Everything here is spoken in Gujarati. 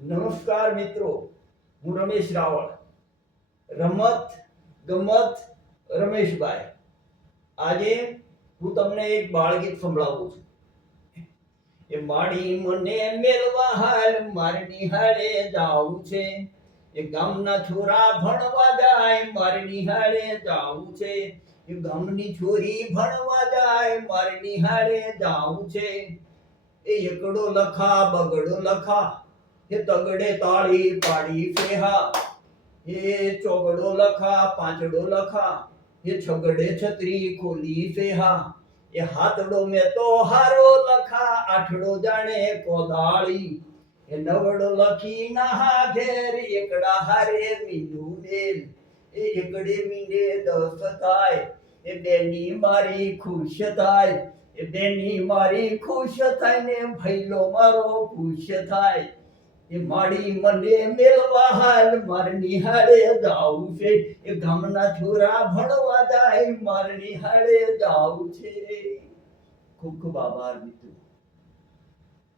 નમસ્કાર મિત્રો, હું રમેશ રાવળ. રમત ગમત રમેશભાઈ. આજે હું તમને એક બાળગીત સંભળાવું છું. એ માડી મને મેલવા હાલ મારે નિહાળે જાવું છે. એ ગામના છોરા ભણવા જાય મારે નિહાળે જાવું છે. એ ગામની છોરી ભણવા જાય મારે નિહાળે જાવું છે. એ એકડો લખા બગડો લખા એ તગડે તાળી પાડી ફેહા. એ ચોગડો લખા પાંચડો લખા એ છગડે છત્રી ખોલી ફેહા. એ હાથડો મેં તો હારો લખા આઠડો જાણે કોદાળી. એ નવડો લખી નાહા ઘેર એકડા હારે મીંડું મેલ. એ એકડે મીંડે 10 થાય એ બેની મારી ખુશ થાય. એ બેની મારી ખુશ થાય ને ભૈલો મારો ખુશ થાય. એ માડી મને મેલવા હાલ મારે નિહાળે જાવું છે. એ ગામના છોરા ભણવા જાય મારે નિહાળે જાવું છે. ખૂબ ખૂબ આભાર મિત્રો.